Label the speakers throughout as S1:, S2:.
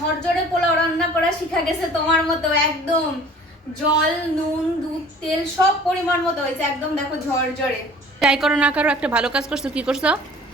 S1: ঝরঝরে পোলাও রান্না করা শিখা গেছে তোমার মতো একদম জল নুন দুধ তেল সব পরিমাণ মতো হয়েছে একদম দেখো ঝরঝরে। ট্রাই করো না করো একটা ভালো কাজ করছো। কি করছো?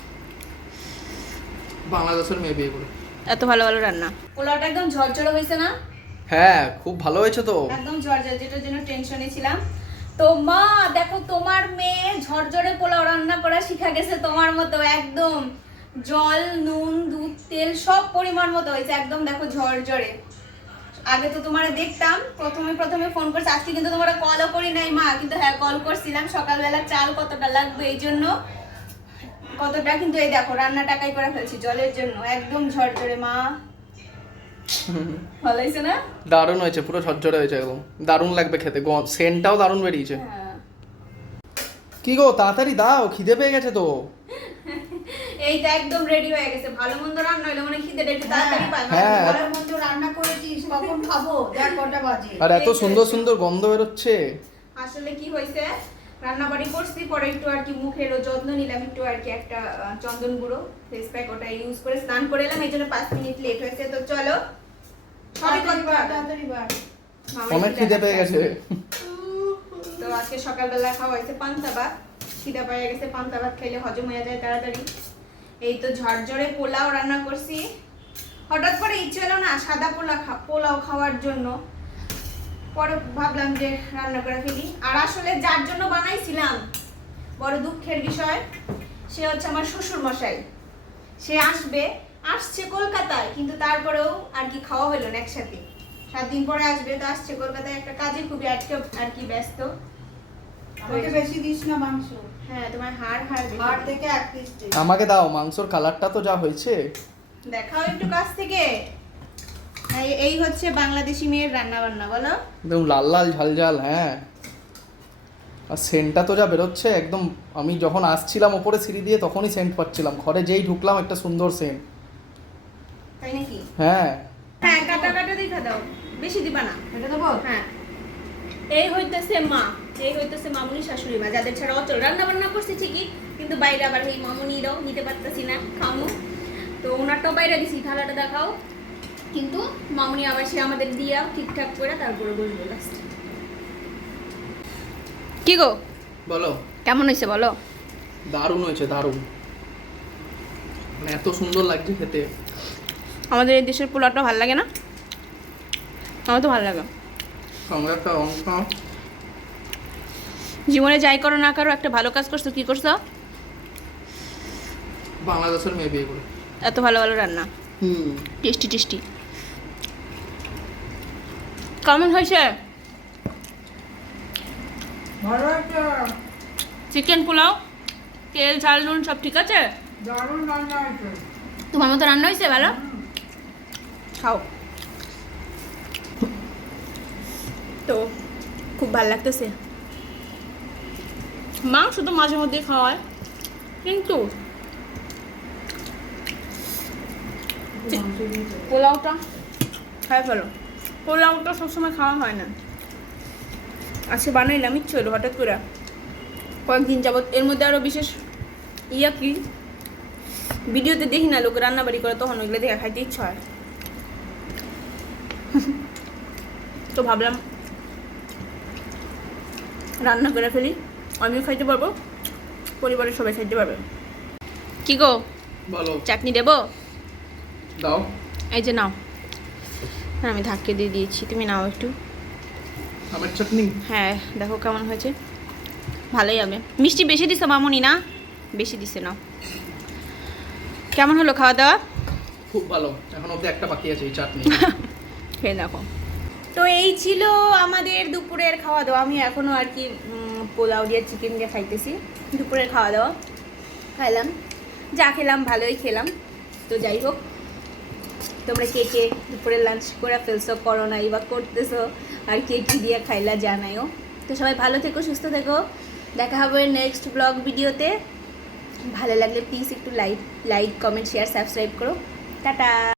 S2: বাংলাদেশের মেয়ে বিয়ে করে
S1: এত ভালো ভালো রান্না। পোলাওটা একদম ঝরঝরে হয়েছে না?
S2: হ্যাঁ খুব ভালো হয়েছে তো
S1: একদম ঝরঝরে, যেটার জন্য টেনশনে ছিলাম। তো মা দেখো তোমার মেয়ে ঝরঝরে পোলাও রান্না করা শিখা গেছে তোমার মতো একদম জল নুন দুধ তেল সব পরিমাণ মতো হয়েছে একদম দেখো ঝরঝরে। আগে তো তোমার দেখতাম প্রথমে ফোন করছি, আজকে কিন্তু তোমার কলও করি নাই মা, কিন্তু হ্যাঁ কল করছিলাম সকালবেলা চাল কতটা লাগবে এই জন্য কতটা, কিন্তু এই দেখো রান্না টাকাই করে ফেলছি জলের জন্য একদম ঝরঝরে। মা ভালো হয়েছে না?
S2: দারুণ হয়েছে, পুরো ঝরঝরে হয়েছে একদম, দারুণ লাগবে খেতে, সেন্টটাও দারুণ বেরিয়েছে।
S1: হ্যাঁ
S2: কি গো তাড়াতাড়ি দাও, খিদে পেয়ে গেছে তো।
S1: এইটা একদম রেডি হয়ে গেছে। ভালো মন্দ রান্না হইলে মানে খিদেটা একটু তাড়াতাড়ি পায়।
S2: হ্যাঁ।
S1: ভালো মন্দ রান্না করেছিস কখন খাবো দেখ কটা বাজে।
S2: আর এত সুন্দর সুন্দর গন্ধ বেরোচ্ছে।
S1: আসলে কি হয়েছে রান্না বাড়ি করছি পরে একটু আর কি মুখেরও যত্ন নিলাম, একটু আর কি একটা চন্দন গুঁড়ো ফেস প্যাক ওটা ইউজ করে স্নান করে এলাম, এই জন্য 5 মিনিট লেট হয়েছে। তো চলো সবই করবা তাড়াতাড়ি বার।
S2: অনেক খিদে পেয়ে গেছে।
S1: তো আজকে সকালবেলা খাওয়া হয়েছে পান্তা ভাত, খিদে পেয়ে গেছে, পান্তা ভাত খাইলে হজম হয়ে যায় তাড়াতাড়ি। এই তো ঝরঝরে পোলাও রান্না করছি, হঠাৎ করে ইচ্ছে হলো না সাদা পোলাও খাওয়ার জন্য, পরে ভাবলাম যে রান্না করে ফেলি। আর আসলে যার জন্য বানাইছিলাম বড় দুঃখের বিষয়, সে হচ্ছে আমার শ্বশুর মশাই। সে আসছে কলকাতায়, কিন্তু তারপরেও আর কি খাওয়া হলো না একসাথে। 7 দিন পরে আসবে, তো আসছে কলকাতায় একটা কাজে খুবই আর কি ব্যস্ত।
S3: আমাকে বেশি দিস না মাংস।
S1: হ্যাঁ তোমার হাড়
S3: থেকে 1 পিস দে।
S2: আমাকে দাও, মাংসর কালারটা তো যা হয়েছে।
S1: দেখাও একটু কাছ থেকে। এই হচ্ছে বাংলাদেশি মেয়ের রান্না বান্না, বলো।
S2: একদম লাল লাল ঝাল ঝাল। হ্যাঁ, আর সেন্টটা তো যা বেরোচ্ছে একদম, আমি যখন আসছিলাম ওপরে সিঁড়ি দিয়ে তখনই সেন্ট পাচ্ছিলাম, ঘরে যেই ঢুকলাম একটা সুন্দর সেন্ট।
S1: তাই নাকি?
S2: হ্যাঁ
S1: হ্যাঁ কাটা কাটা দেখা দাও, বেশি দিবা না।
S3: এটা দেবো?
S1: হ্যাঁ এই হইতেছে মা, এই হইতেছে মামুনি শাশুড়ি মা, যাদের ছাড়া অচল। রান্না বান্না করছি ঠিকই, কিন্তু বাইরে আবার এই মামুনিরাও নিতে পারতেছি না খামু, তো ওনারটাও বাইরে দিছি। থালাটা দেখাও, কিন্তু মামুনি আবার সে আমাদের দিয়া ঠিকঠাক করে তারপরে বসবো লাস্ট। কি গো
S2: বলো,
S1: কেমন হয়েছে বলো?
S2: দারুণ হয়েছে, দারুণ, মানে এত সুন্দর লাগছে খেতে।
S1: আমাদের এই দেশের পোলাওটা ভালো লাগে না? আমার তো ভালো লাগে।
S2: সঙ্গে একটা অংশ
S1: জীবনে যাই করো না করো একটা ভালো কাজ করছো। কি করছো?
S2: বাংলাদেশের মেয়ে বিয়ে করে
S1: এত ভালো ভালো রান্না, টেস্টি টেস্টি। কেমন হয়েছে?
S3: ভালো একটা
S1: চিকেন পোলাও তেল ঝাল নুন সব ঠিক আছে?
S3: দারুণ রান্না হয়েছে।
S1: তোমার মতো রান্না হয়েছে ভালো? খাও। তো খুব ভালো লাগতেছে। মাংস তো মাঝে মধ্যে খাওয়ায়, কিন্তু পোলাওটা খাই ফেলো। পোলাওটা সবসময় খাওয়া হয় না, আজকে বানাইলাম ইচ্ছে হলো হঠাৎ করে কয়েকদিন যাবত। এর মধ্যে আরও বিশেষ কি ভিডিওতে দেখি না লোক রান্নাবাড়ি করে, তখন ওইগুলো দেখে খাইতে ইচ্ছা হয়। তো ভাবলাম রান্না করে ফেলি, আমিও খাইতে পারবো, পরিবারের সবাই খাইতে পারবে। কি গো
S2: বলো,
S1: চাটনি দেবো?
S2: দাও।
S1: এই যে নাও। হ্যাঁ আমি ধাক্কে দিয়ে দিয়েছি, তুমি নাও একটু।
S2: আমের চাটনি?
S1: হ্যাঁ দেখো কেমন হয়েছে, ভালোই হবে। মিষ্টি বেশি দিছো মামুনি? না বেশি দিছে না। কেমন হলো খাওয়া দাওয়া?
S2: খুব ভালো, এখন অব্দি একটা বাকি আছে এই চাটনি।
S1: খেয়ে দেখো। তো এই ছিল আমাদের দুপুরের খাওয়া দাওয়া। আমি এখনও আর কি পোলাও দিয়ে চিকেন দিয়ে খাইতেছি। দুপুরের খাওয়া দাওয়া খাইলাম, যা খেলাম ভালোই খেলাম। তো যাই হোক, তোমরা কে কে দুপুরের লাঞ্চ করে ফেলছো, করো নাই বা করতেছো, আর কে কী দিয়ে খাইলা জানাইও। তো সবাই ভালো থেকো, সুস্থ থেকো, দেখা হবে নেক্সট ব্লগ ভিডিওতে। ভালো লাগলে প্লিজ একটু লাইক কমেন্ট শেয়ার সাবস্ক্রাইব করো। টাটা।